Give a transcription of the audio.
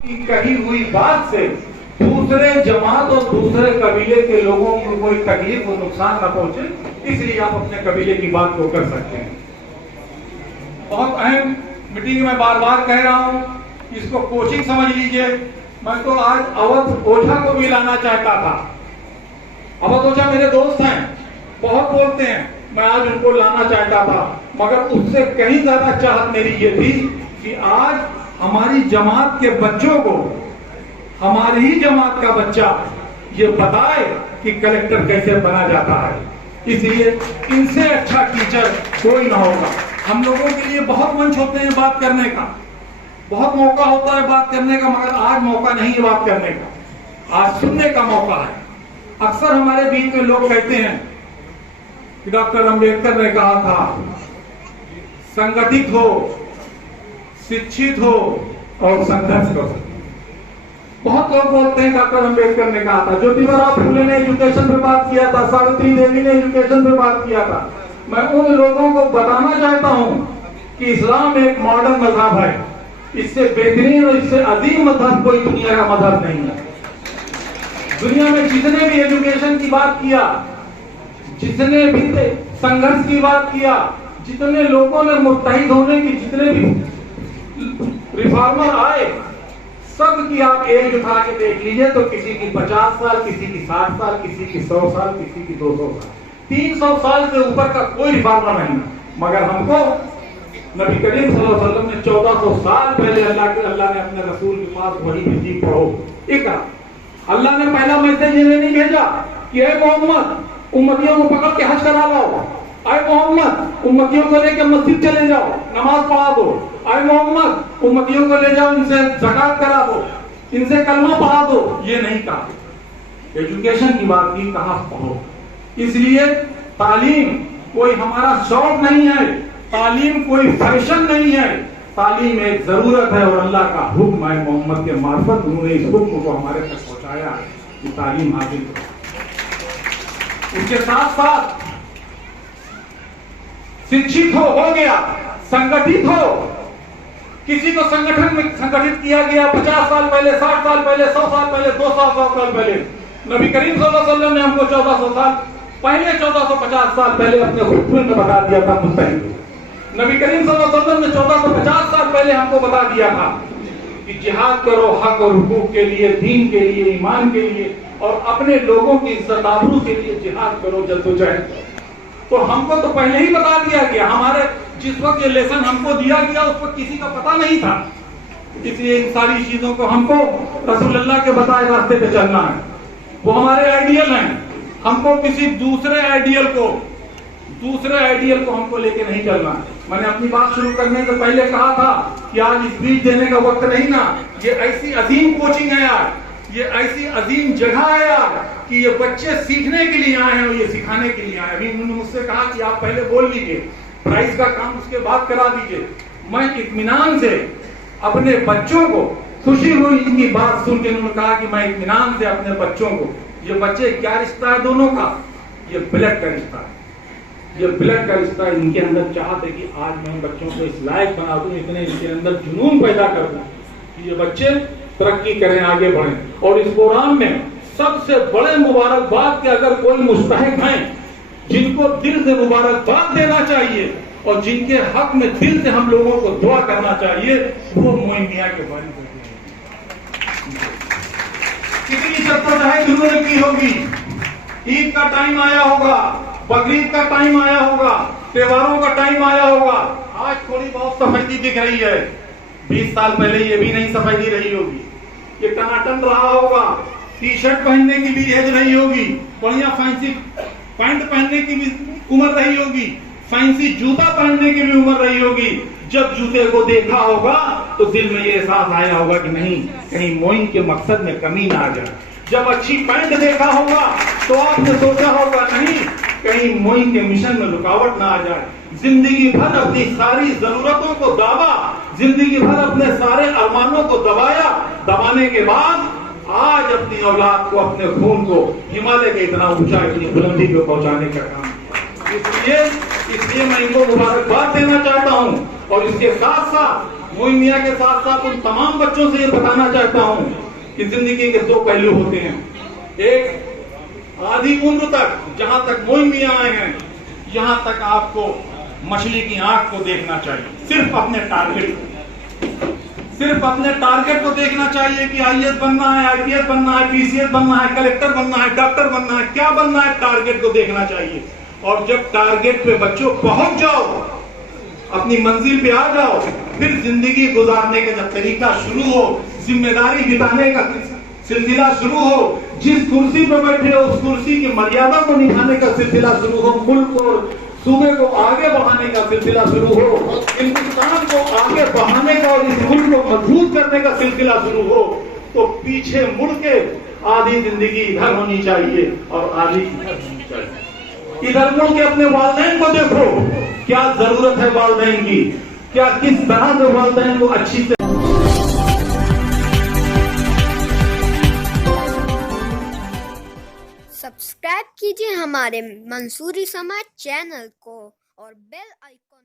की कही हुई बात से दूसरे जमात और दूसरे कबीले के लोगों को कोई तकलीफ और नुकसान न पहुंचे, इसलिए आप अपने कबीले की बात को कर सकते हैं। बहुत अहम मीटिंग में बार बार कह रहा हूं, इसको कोचिंग समझ लीजिए। मैं तो आज अवध ओझा को भी लाना चाहता था। अवध ओझा मेरे दोस्त हैं, बहुत बोलते हैं, मैं आज उनको लाना चाहता था, मगर उससे कहीं ज्यादा चाहत मेरी ये थी कि आज हमारी जमात के बच्चों को, हमारी ही जमात का बच्चा ये बताए कि कलेक्टर कैसे बना जाता है। इसलिए इनसे अच्छा टीचर कोई ना होगा। हम लोगों के लिए बहुत मंच होते हैं बात करने का, बहुत मौका होता है बात करने का, मगर आज मौका नहीं है बात करने का, आज सुनने का मौका है। अक्सर हमारे बीच में लोग कहते हैं कि डॉक्टर अंबेडकर ने कहा था संगठित हो, शिक्षित हो और संघर्ष करो। बहुत लोग बोलते हैं डॉक्टर अंबेडकर ने कहा था, ज्योतिबा फुले ने एजुकेशन पे बात किया था, सावित्री देवी ने एजुकेशन पे बात किया था। मैं उन लोगों को बताना चाहता हूं कि इस्लाम एक मॉडर्न मजहब है, इससे बेहतरीन और इससे अजीम मजहब कोई दुनिया का मजहब नहीं है। दुनिया में जितने भी एजुकेशन की बात किया, जितने भी संघर्ष की बात किया, जितने लोगों ने मुत्तहिद होने की, जितने भी रिफॉर्मर आए, सब की आप एज उठा के देख लीजिए तो किसी की 50 साल, किसी की 60 साल, किसी की 100 साल, किसी की 200 साल, 300 साल से ऊपर का कोई रिफॉर्मर नहीं। मगर हमको नबी करीम सल्लल्लाहु अलैहि वसल्लम ने 1400 साल पहले अल्लाह ने अपने रसूल के पास वही भेजी, पढ़ो। एक अल्लाह ने पहला मैसेज ये नहीं भेजा कि ए मोहम्मद उम्मतियों को पकड़ के हज करा लाओ, आए मोहम्मद उम्मतियों को लेकर मस्जिद चले जाओ, नमाज पढ़ा दो, आए मोहम्मद उम्मतियों को ले जाओ, इनसे ज़कात करा दो, इनसे कलमा पढ़ा दो। ये नहीं कहा। एजुकेशन की बात की, कहा पढ़ो। इसलिए तालीम कोई हमारा शौक नहीं है, तालीम कोई फैशन नहीं है, तालीम एक जरूरत है और अल्लाह का हुक्म है। मोहम्मद के मार्फत उन्होंने इस हुक्म को हमारे तक पहुंचाया कि तालीम हासिल करो। उसके साथ साथ शिक्षित हो गया, संगठित हो। किसी को संगठन में संगठित किया गया 50 साल पहले, 60 साल पहले, 100 साल पहले, 200 साल पहले। नबी करीम सल्लल्लाहु अलैहि वसल्लम ने हमको 1400 साल पहले, 1450 साल पहले अपने खुतबे में बता दिया था। मुस्तहिद नबी करीम सल्लल्लाहु अलैहि वसल्लम ने 1450 साल पहले हमको बता दिया था कि जिहाद करो हक और हुकूक के लिए, दीन के लिए, ईमान के लिए और अपने लोगों की इज्जत आबरू के लिए जिहाद करो, जद्दोजहद। तो हमको तो पहले ही बता दिया गया। हमारे जिस वक्त ये लेसन हमको दिया गया उस वक्त किसी का पता नहीं था। इसलिए इन सारी चीजों को हमको रसूलुल्लाह के बताए रास्ते पे चलना है। वो हमारे आइडियल हैं। हमको किसी दूसरे आइडियल को हमको लेके नहीं चलना है। मैंने अपनी बात शुरू करने से पहले कहा था कि आज स्पीच देने का वक्त नहीं ना। ये ऐसी अजीम कोचिंग है यार, ये ऐसी अजीम जगह है यार कि ये बच्चे सीखने के लिए आए हैं और ये सिखाने के लिए आए। अभी उन्होंने मुझसे कहा कि आप पहले बोल लीजिए, प्राइस का काम उसके बाद करा दीजिए। मैं इत्मीनान से अपने बच्चों को, खुशी हुई इनकी बात सुन के, उन्होंने कहा कि मैं इत्मीनान से अपने बच्चों को, ये बच्चे क्या रिश्ता है दोनों का, ये ब्लड का रिश्ता है, ये ब्लड का रिश्ता है। इनके अंदर चाहत है कि आज मैं बच्चों को इस लायक बना दूं, इतने इनके अंदर जुनून पैदा कर दूं कि ये बच्चे तरक्की करें, आगे बढ़ें। और इस प्रोग्राम में सबसे बड़े मुबारकबाद के अगर कोई मुस्तहिक हैं जिनको दिल से मुबारकबाद देना चाहिए और जिनके हक में दिल से हम लोगों को दुआ करना चाहिए, वो मोइन मियां के बारे में कितनी जद्दोजहद उन्होंने की होगी। ईद का टाइम आया होगा, बकरीद का टाइम आया होगा, त्योहारों का टाइम आया होगा। आज थोड़ी बहुत सफेदी दिख रही है, 20 साल पहले ये भी नहीं सफेदी रही होगी। ये टनाटन रहा होगा, टी शर्ट पहनने की भी एज रही होगी, बढ़िया फैंसी पैंट पहनने की भी उम्र रही होगी, फैंसी जूता पहनने की भी उम्र रही होगी। जब जूते को देखा होगा तो दिल में ये एहसास आया होगा कि नहीं, कहीं मोइन के मकसद में कमी ना आ जाए। जब अच्छी पैंट देखा होगा तो आपने सोचा होगा नहीं, कहीं मोइन के मिशन में रुकावट ना आ जाए। जिंदगी भर अपनी सारी जरूरतों को दाबा, जिंदगी भर अपने सारे अरमानों को दबाया, दबाने के बाद आज अपनी औलाद को, अपने खून को हिमालय के इतना ऊंचा, इतनी बुलंदी पे पहुंचाने का काम। इसलिए मैं इनको मुबारकबाद देना चाहता हूं। और इसके साथ साथ मोइन मियां के साथ साथ उन तमाम बच्चों से ये बताना चाहता हूं कि जिंदगी के दो पहलू होते हैं। एक आधी उम्र तक, जहां तक मोइन मियां आए हैं, यहां तक आपको मछली की आंख को देखना चाहिए, सिर्फ अपने टारगेट को देखना चाहिए कि आईएएस बनना है, आईपीएस बनना है, पीसीएस बनना है, कलेक्टर बनना है, डॉक्टर बनना है, क्या बनना है, टारगेट को देखना चाहिए। और जब टारगेट पे बच्चों पहुंच जाओ, अपनी मंजिल पे आ जाओ, फिर जिंदगी गुजारने का जब तरीका शुरू हो, जिम्मेदारी बिताने का सिलसिला शुरू हो, जिस कुर्सी पर बैठे हो उस कुर्सी की मर्यादा को निभाने का सिलसिला शुरू हो, मुल्क और सूबे को आगे बढ़ाने का सिलसिला शुरू हो, हिंदुस्तान को आगे बढ़ाने का और इस मुल्क को मजबूत करने का सिलसिला शुरू हो, तो पीछे मुड़ के आधी जिंदगी इधर होनी चाहिए और आधी इधर होनी चाहिए। इधर मुड़ के अपने वालिदैन को देखो, क्या जरूरत है वालिदैन की, क्या किस तरह से वालिदैन को अच्छी से सब्सक्राइब कीजिए हमारे मंसूरी समाज चैनल को और बेल आइकॉन